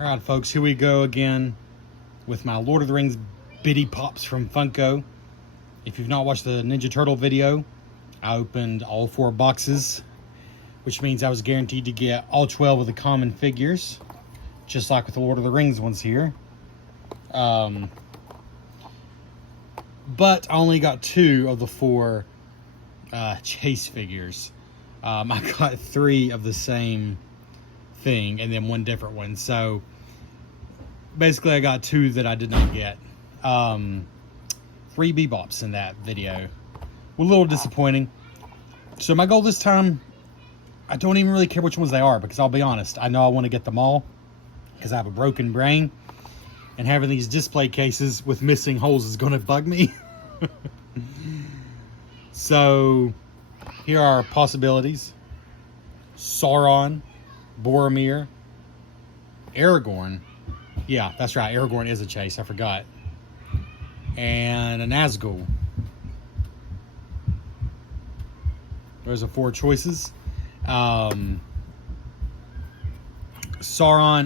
All right, folks, here we go again with my Lord of the Rings Bitty Pops from Funko. If you've not watched the Ninja Turtle video, I opened all 4 boxes, which means I was guaranteed to get all 12 of the common figures, just like with the Lord of the Rings ones here. But I only got 2 of the 4 chase figures. I got 3 of the same thing and then 1 different one. So basically I got 2 that I did not get. 3 Bebops in that video. A little disappointing. So my goal this time, I don't even really care which ones they are, because I'll be honest, I know I want to get them all because I have a broken brain, and having these display cases with missing holes is going to bug me. So here are possibilities: Sauron, Boromir, Aragorn. Yeah, that's right, Aragorn is a chase, I forgot. And a Nazgul. Those are 4 choices. Sauron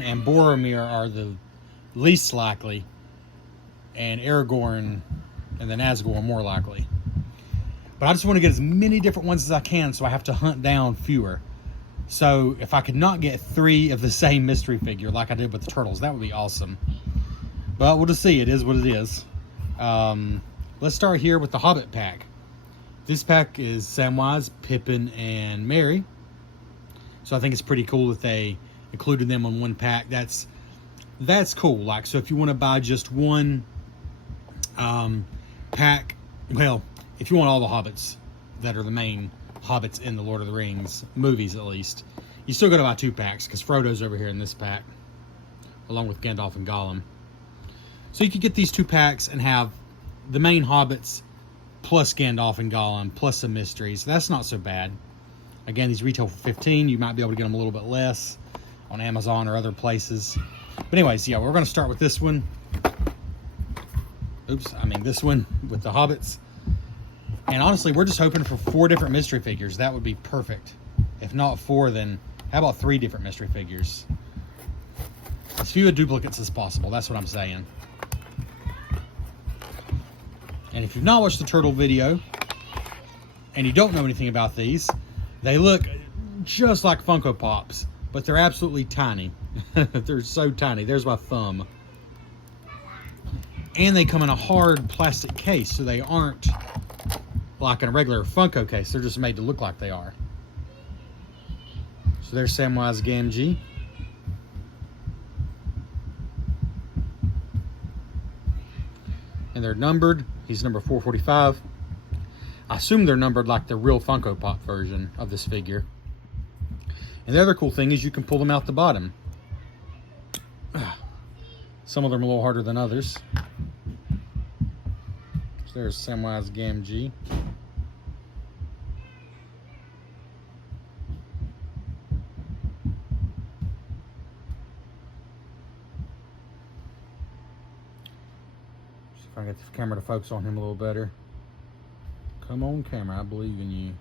and Boromir are the least likely, and Aragorn and the Nazgul are more likely. But I just want to get as many different ones as I can, so I have to hunt down fewer. So if I could not get 3 of the same mystery figure like I did with the turtles, that would be awesome. But we'll just see. It is what it is. Let's start here with the Hobbit pack. This pack is Samwise, Pippin, and Merry. So I think it's pretty cool that they included them on one pack. That's cool. Like, so if you want to buy just one pack, well, if you want all the Hobbits that are the main Hobbits in the Lord of the Rings movies, at least, you still got to buy 2 packs, because Frodo's over here in this pack, along with Gandalf and Gollum. So you could get these 2 packs and have the main Hobbits plus Gandalf and Gollum plus some mysteries. That's not so bad. Again, these retail for $15. You might be able to get them a little bit less on Amazon or other places. But anyways, yeah, we're going to start with this one. This one with the Hobbits. And honestly, we're just hoping for 4 different mystery figures. That would be perfect. If not 4, then how about 3 different mystery figures? As few duplicates as possible. That's what I'm saying. And if you've not watched the turtle video, and you don't know anything about these, they look just like Funko Pops, but they're absolutely tiny. They're so tiny. There's my thumb. And they come in a hard plastic case, so they aren't like in a regular Funko case. They're just made to look like they are. So there's Samwise Gamgee. And they're numbered. He's number 445. I assume they're numbered like the real Funko Pop version of this figure. And the other cool thing is you can pull them out the bottom. Some of them are a little harder than others. So there's Samwise Gamgee. If I get the camera to focus on him a little better. Come on, camera, I believe in you.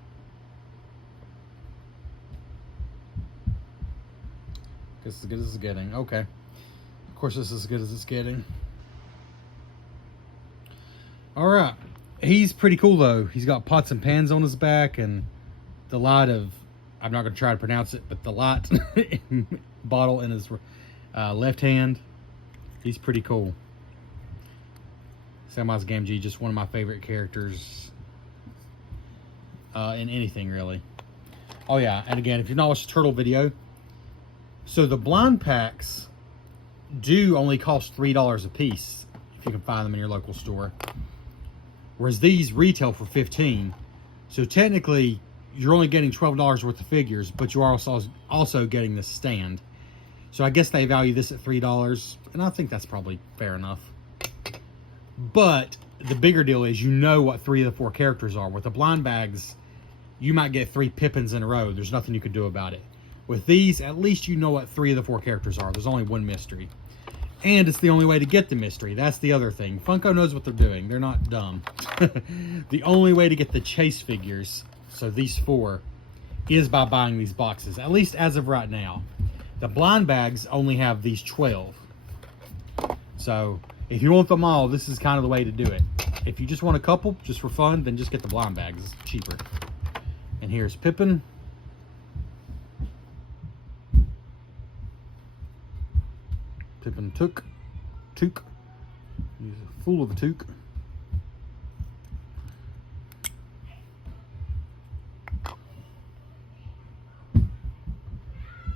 Guess as good as it's getting. Okay. Of course, this is as good as it's getting. Alright. He's pretty cool, though. He's got pots and pans on his back, and the light of, I'm not going to try to pronounce it, but the light bottle in his left hand. He's pretty cool. Samwise Gamgee, just one of my favorite characters in anything, really. Oh yeah, and again, if you've not watched the turtle video, so the blind packs do only cost $3 a piece if you can find them in your local store, whereas these retail for $15. So technically, you're only getting $12 worth of figures, but you are also getting the stand. So I guess they value this at $3, and I think that's probably fair enough. But the bigger deal is, you know what 3 of the 4 characters are. With the blind bags, you might get 3 Pippins in a row. There's nothing you can do about it. With these, at least you know what 3 of the 4 characters are. There's only 1 mystery. And it's the only way to get the mystery. That's the other thing. Funko knows what they're doing. They're not dumb. The only way to get the chase figures, so these 4, is by buying these boxes. At least as of right now. The blind bags only have these 12. So if you want them all, this is kind of the way to do it. If you just want a couple, just for fun, then just get the blind bags. It's cheaper. And here's Pippin. Pippin Took. He's a fool of a Took.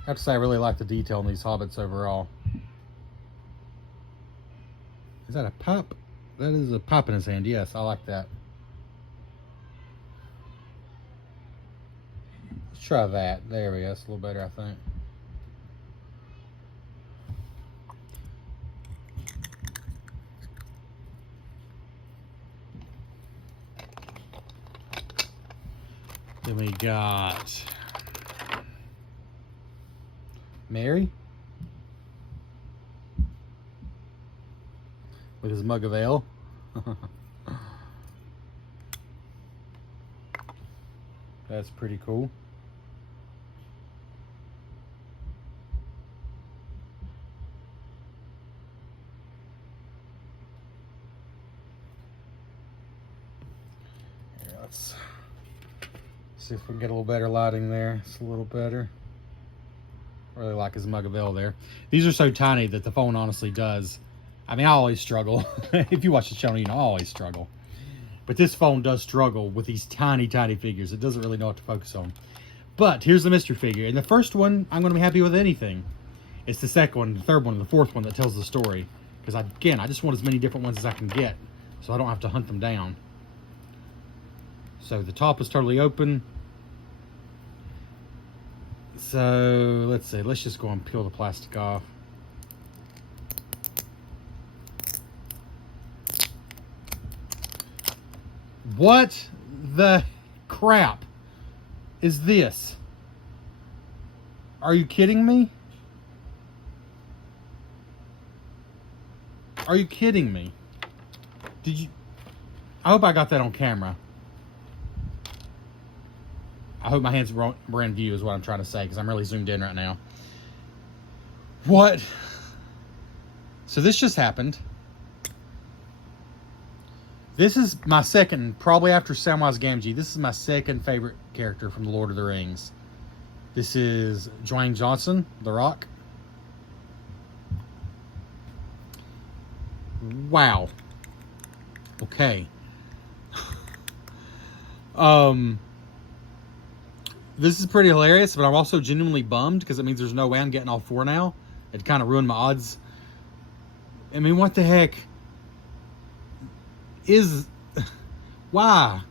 I have to say I really like the detail in these Hobbits overall. Is that a pipe? That is a pipe in his hand. Yes, I like that. Let's try that. There we go. That's a little better, I think. Then we got Merry with his mug of ale. That's pretty cool. Here, let's see if we can get a little better lighting there. It's a little better. Really like his mug of ale there. These are so tiny that the phone honestly does. I mean, I always struggle. If you watch the channel, you know I always struggle. But this phone does struggle with these tiny, tiny figures. It doesn't really know what to focus on. But here's the mystery figure. And the first one, I'm going to be happy with anything. It's the second one, the third one, and the fourth one that tells the story. Because, again, I just want as many different ones as I can get. So I don't have to hunt them down. So the top is totally open. So, let's see. Let's just go and peel the plastic off. What the crap is this? Are you kidding me? Are you kidding me? Did you... I hope I got that on camera. I hope my hands were in view is what I'm trying to say, because I'm really zoomed in right now. What? So this just happened. This is my second, probably after Samwise Gamgee, this is my second favorite character from The Lord of the Rings. This is Dwayne Johnson, The Rock. Wow. Okay. This is pretty hilarious, but I'm also genuinely bummed because it means there's no way I'm getting all four now. It kind of ruined my odds. I mean, what the heck is... Why?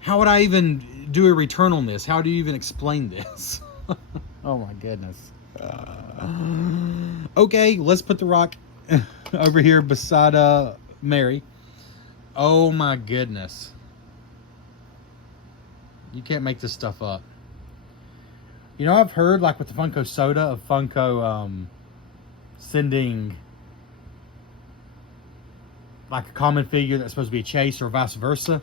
How would I even do a return on this? How do you even explain this? Oh my goodness. Okay, let's put the Rock over here beside Merry. Oh my goodness. You can't make this stuff up. You know, I've heard, like with the Funko Soda, of Funko sending like a common figure that's supposed to be a chase or vice versa.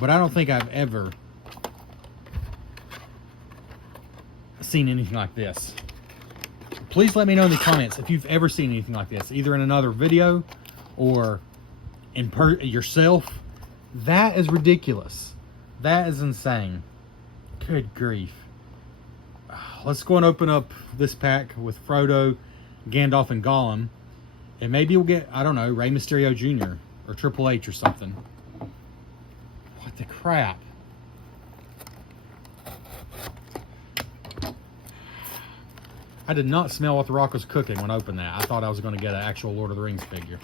But I don't think I've ever seen anything like this. Please let me know in the comments if you've ever seen anything like this, either in another video or in yourself. That is ridiculous. That is insane. Good grief. Let's go and open up this pack with Frodo, Gandalf, and Gollum. And maybe we'll get, I don't know, Rey Mysterio Jr. or Triple H or something. What the crap? I did not smell what the Rock was cooking when I opened that. I thought I was going to get an actual Lord of the Rings figure.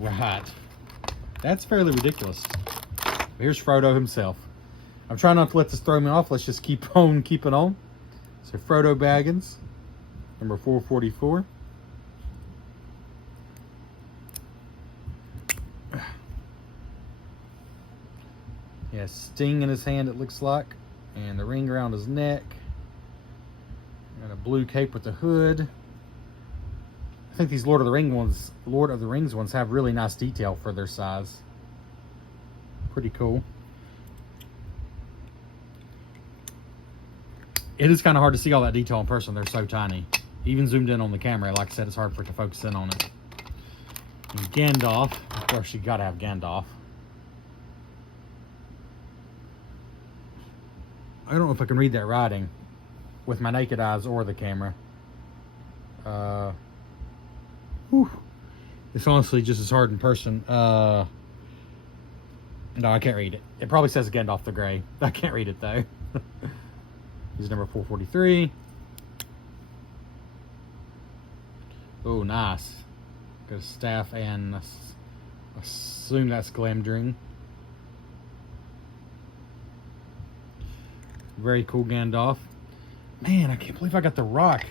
Right. That's fairly ridiculous. Here's Frodo himself. I'm trying not to let this throw me off. Let's just keep on keeping on. So Frodo Baggins, number 444. He has Sting in his hand, it looks like. And the ring around his neck. And a blue cape with the hood. I think these Lord of the Rings ones have really nice detail for their size. Pretty cool. It is kind of hard to see all that detail in person. They're so tiny. Even zoomed in on the camera, like I said, it's hard for it to focus in on it. And Gandalf, of course, you gotta have Gandalf. I don't know if I can read that writing with my naked eyes or the camera. It's honestly just as hard in person. No, I can't read it. It probably says Gandalf the Grey. I can't read it though. He's number 443. Oh, nice. Got a staff and I assume that's Glamdring. Very cool Gandalf. Man, I can't believe I got the rock.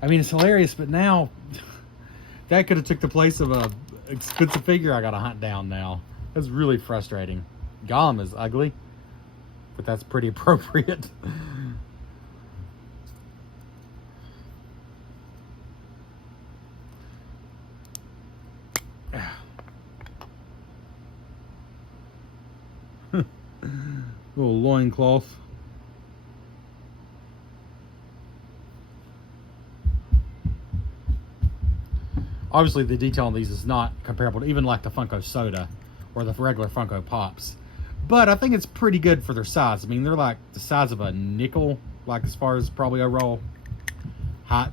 I mean, it's hilarious, but now that could have took the place of a expensive figure I gotta hunt down now. That's really frustrating. Gollum is ugly, but that's pretty appropriate. Little loincloth. Obviously, the detail on these is not comparable to even like the Funko Soda or the regular Funko Pops. But I think it's pretty good for their size. I mean, they're like the size of a nickel, like as far as probably overall height.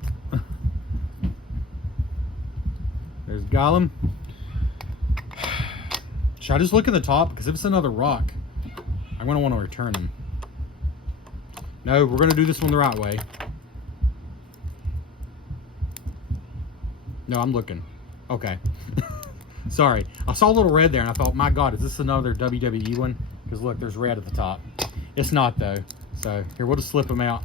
There's Gollum. Should I just look at the top? Because if it's another rock, I'm going to want to return them. No, we're going to do this one the right way. No, I'm looking. Okay. Sorry. I saw a little red there and I thought, my God, is this another WWE one? Because look, there's red at the top. It's not though. So here, we'll just slip them out.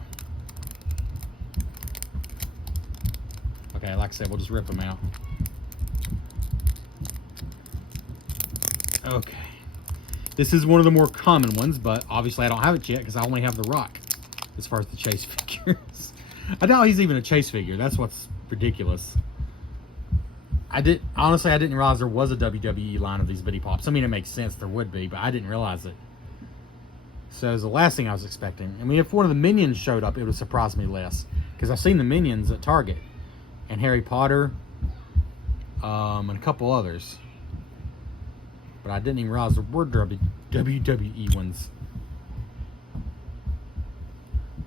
Okay, like I said, we'll just rip them out. Okay. This is one of the more common ones, but obviously I don't have it yet because I only have the rock as far as the chase figures. I doubt he's even a chase figure. That's what's ridiculous. Honestly, I didn't realize there was a WWE line of these bitty pops. I mean, it makes sense there would be, but I didn't realize it. So it was the last thing I was expecting. I mean, if one of the Minions showed up, it would surprise me less. Because I've seen the Minions at Target. And Harry Potter. And a couple others. But I didn't even realize there were WWE ones.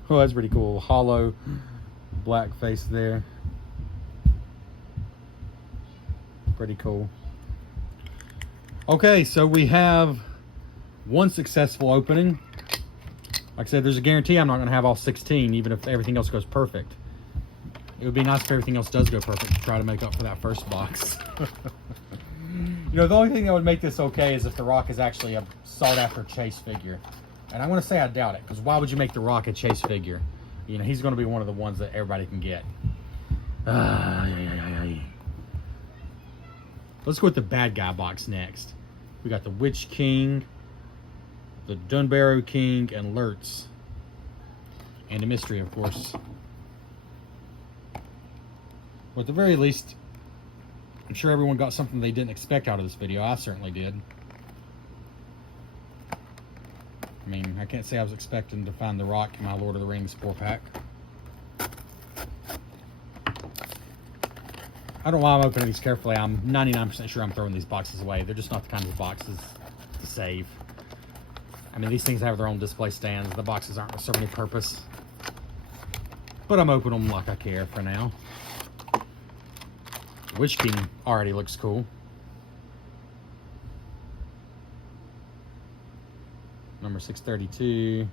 Oh, that's pretty cool. Hollow black face there. Pretty cool. Okay, so we have one successful opening. Like I said, there's a guarantee I'm not going to have all 16, even if everything else goes perfect. It would be nice if everything else does go perfect to try to make up for that first box. You know, the only thing that would make this okay is if the Rock is actually a sought-after chase figure. And I'm going to say I doubt it, because why would you make the Rock a chase figure? You know, he's going to be one of the ones that everybody can get. Let's go with the bad guy box next. We got the Witch King, the Dunbarrow King, and Lurtz. And a mystery, of course. But at the very least, I'm sure everyone got something they didn't expect out of this video. I certainly did. I mean, I can't say I was expecting to find the Rock in my Lord of the Rings 4-pack. I don't know why I'm opening these carefully. I'm 99% sure I'm throwing these boxes away. They're just not the kinds of boxes to save. I mean, these things have their own display stands. The boxes aren't going to serve any purpose. But I'm opening them like I care for now. Witch King already looks cool. Number 632.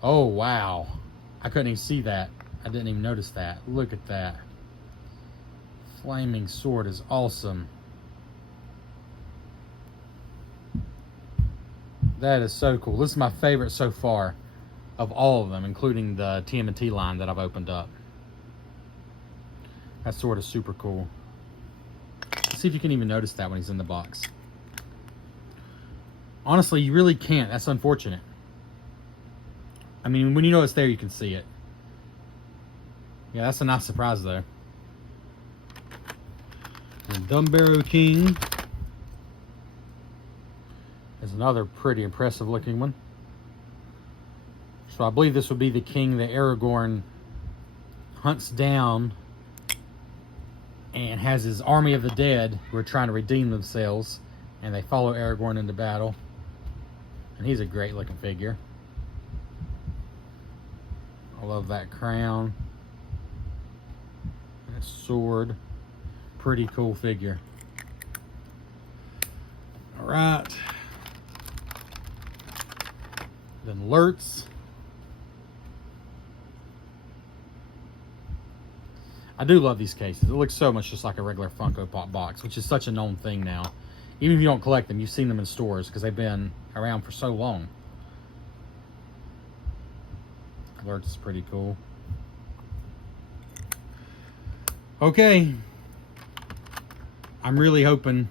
Oh, wow. I couldn't even see that. I didn't even notice that. Look at that. Flaming sword is awesome. That is so cool. This is my favorite so far of all of them, including the TMNT line that I've opened up. That sword is super cool. Let's see if you can even notice that when he's in the box. Honestly, you really can't. That's unfortunate. I mean, when you know it's there, you can see it. Yeah, that's a nice surprise, though. And Dunbarrow King. is another pretty impressive looking one. So I believe this would be the king that Aragorn hunts down and has his army of the dead who are trying to redeem themselves, and they follow Aragorn into battle. And he's a great looking figure. I love that crown. That sword. Pretty cool figure. Alright. Then Lurtz. I do love these cases. It looks so much just like a regular Funko Pop box, which is such a known thing now. Even if you don't collect them, you've seen them in stores because they've been around for so long. Lurtz is pretty cool. Okay. I'm really hoping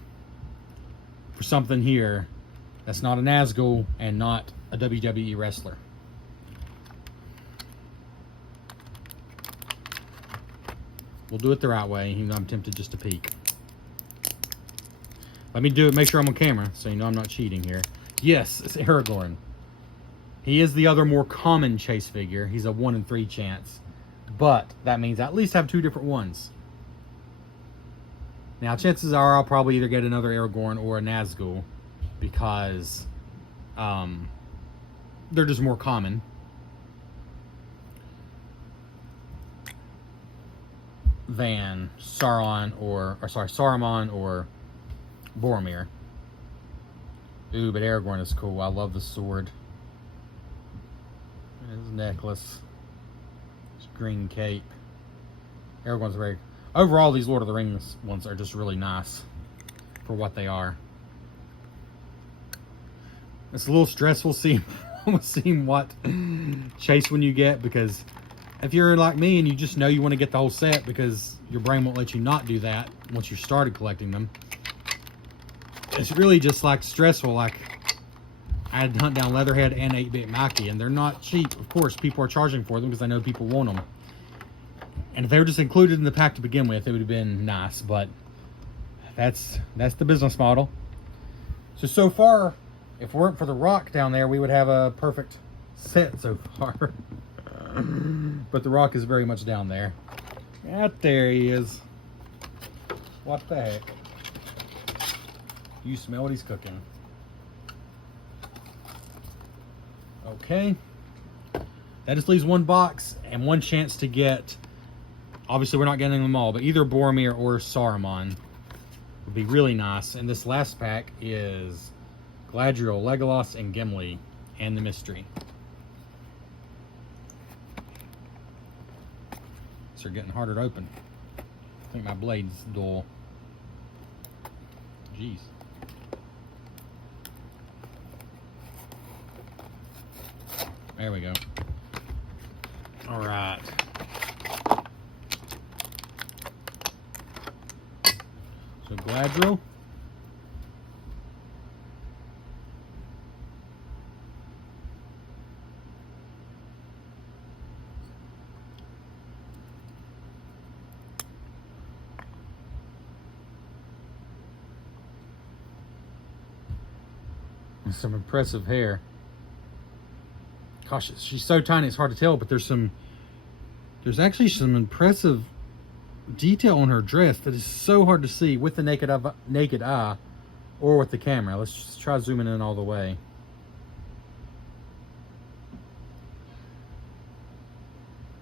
for something here that's not a Nazgul and not a WWE wrestler. We'll do it the right way, even though I'm tempted just to peek. Let me do it, make sure I'm on camera, so you know I'm not cheating here. Yes, it's Aragorn. He is the other more common chase figure. He's a 1 in 3 chance. But that means I at least have 2 different ones. Now, chances are I'll probably either get another Aragorn or a Nazgul, because they're just more common. Than Saruman or Boromir. Ooh, but Aragorn is cool. I love the sword. His necklace. His green cape. Aragorn's very... Overall, these Lord of the Rings ones are just really nice for what they are. It's a little stressful seeing what chase one you get, because if you're like me and you just know you want to get the whole set because your brain won't let you not do that once you started collecting them, it's really just like stressful. Like, I had to hunt down Leatherhead and 8-Bit Mikey, and they're not cheap. Of course, people are charging for them because I know people want them. And if they were just included in the pack to begin with, it would have been nice, but that's the business model. So far, if it weren't for the rock down there, we would have a perfect set so far. But the rock is very much down there. Out there he is. What the heck? You smell what he's cooking. Okay. That just leaves 1 box and 1 chance to get... Obviously, we're not getting them all, but either Boromir or Saruman would be really nice. And this last pack is Galadriel, Legolas, and Gimli, and the mystery. They're getting harder to open. I think my blade's dull. Jeez. There we go. All right. So Galadriel. Some impressive hair. Gosh, she's so tiny it's hard to tell, but there's actually some impressive detail on her dress that is so hard to see with the naked eye or with the camera. Let's just try zooming in all the way.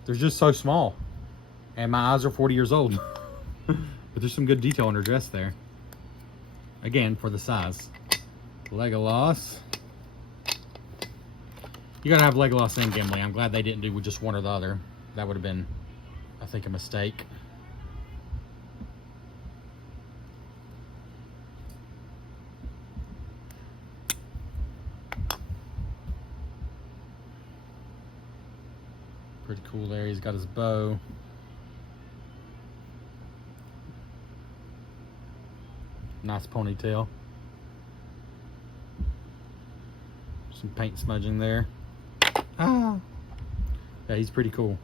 They're just so small, and my eyes are 40 years old. But there's some good detail on her dress there, again, for the size. Legolas. You gotta have Legolas and Gimli. I'm glad they didn't do with just one or the other. That would have been, I think, a mistake. Pretty cool there. He's got his bow. Nice ponytail. Some paint smudging there. Ah! Yeah, he's pretty cool.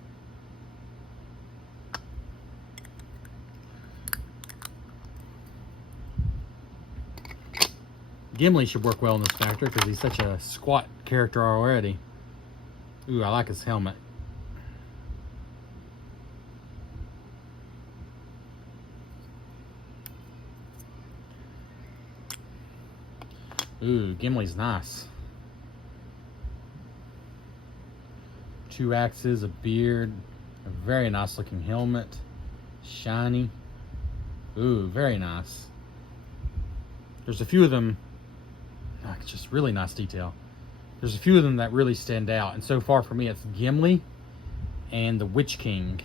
Gimli should work well in this factory because he's such a squat character already. Ooh, I like his helmet. Ooh, Gimli's nice. 2 axes, a beard, a very nice looking helmet. Shiny. Ooh, very nice. There's a few of them. Oh, it's just really nice detail. There's a few of them that really stand out. And so far for me, it's Gimli and the Witch King.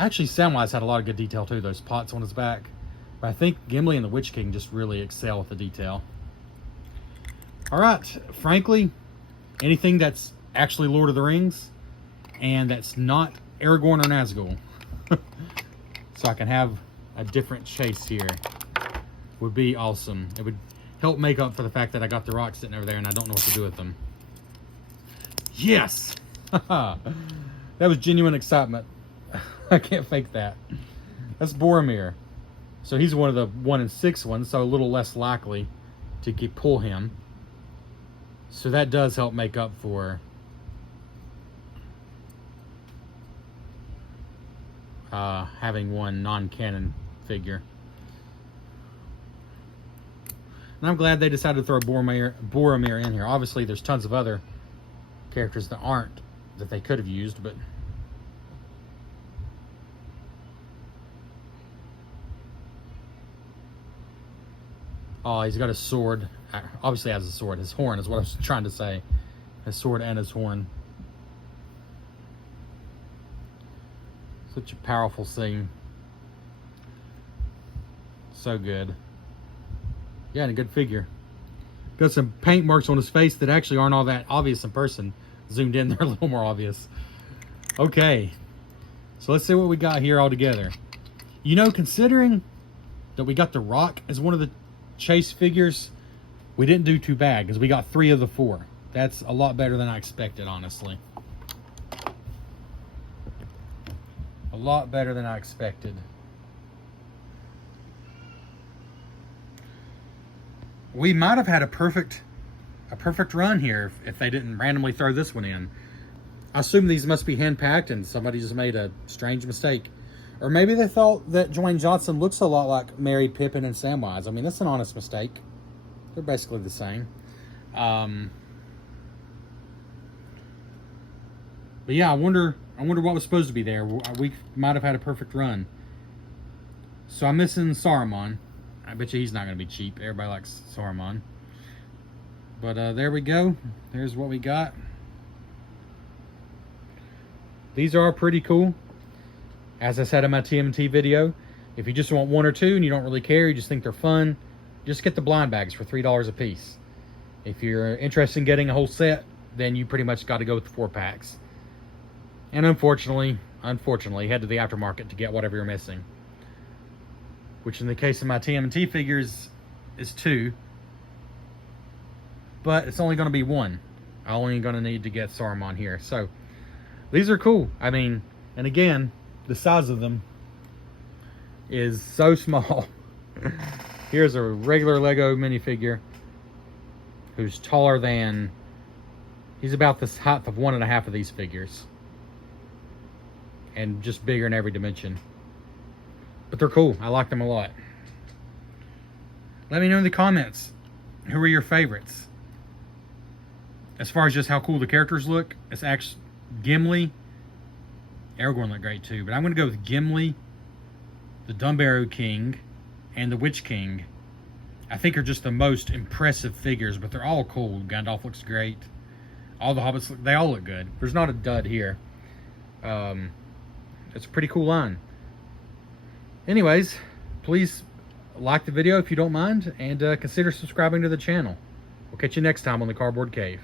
Actually, Samwise had a lot of good detail too, those pots on his back. But I think Gimli and the Witch King just really excel with the detail. Alright, frankly, anything that's actually Lord of the Rings and that's not Aragorn or Nazgul, so I can have a different chase here, would be awesome. It would help make up for the fact that I got the rocks sitting over there and I don't know what to do with them. Yes! That was genuine excitement. I can't fake that. That's Boromir. So he's one of the 1 in 6 ones, so a little less likely to pull him. So that does help make up for having one non-canon figure. And I'm glad they decided to throw Boromir in here. Obviously, there's tons of other characters that aren't, that they could have used, but... Oh, he's got a sword. Obviously has a sword. His horn is what I was trying to say. His sword and his horn. Such a powerful scene. So good. Yeah, and a good figure. Got some paint marks on his face that actually aren't all that obvious in person. Zoomed in, they're a little more obvious. Okay. So let's see what we got here all together. You know, considering that we got the Rock as one of the chase figures, we didn't do too bad because we got 3 of the 4. That's a lot better than I expected, honestly. A lot better than I expected. We might have had a perfect run here if they didn't randomly throw this one in. I assume these must be hand packed and somebody just made a strange mistake. Or maybe they thought that Dwayne Johnson looks a lot like married Pippin and Samwise. I mean, that's an honest mistake. They're basically the same. But yeah, I wonder what was supposed to be there. We might have had a perfect run. So I'm missing Saruman. I bet you he's not going to be cheap. Everybody likes Saruman. But there we go. There's what we got. These are pretty cool. As I said in my TMT video, if you just want 1 or 2 and you don't really care, you just think they're fun, just get the blind bags for $3 a piece. If you're interested in getting a whole set, then you pretty much got to go with the 4 packs. And unfortunately, head to the aftermarket to get whatever you're missing. Which in the case of my TMT figures is 2. But it's only going to be 1. I'm only going to need to get Saruman here. So, these are cool. I mean, and again, the size of them is so small. Here's a regular Lego minifigure who's taller than... He's about the height of 1.5 of these figures. And just bigger in every dimension. But they're cool. I like them a lot. Let me know in the comments. Who are your favorites? As far as just how cool the characters look, it's actually Gimli. Aragorn looked great too, but I'm going to go with Gimli, the Dumbarrow King, and the Witch King. I think are just the most impressive figures, but they're all cool. Gandalf looks great. All the Hobbits, they all look good. There's not a dud here. It's a pretty cool line. Anyways, please like the video if you don't mind, and consider subscribing to the channel. We'll catch you next time on the Cardboard Cave.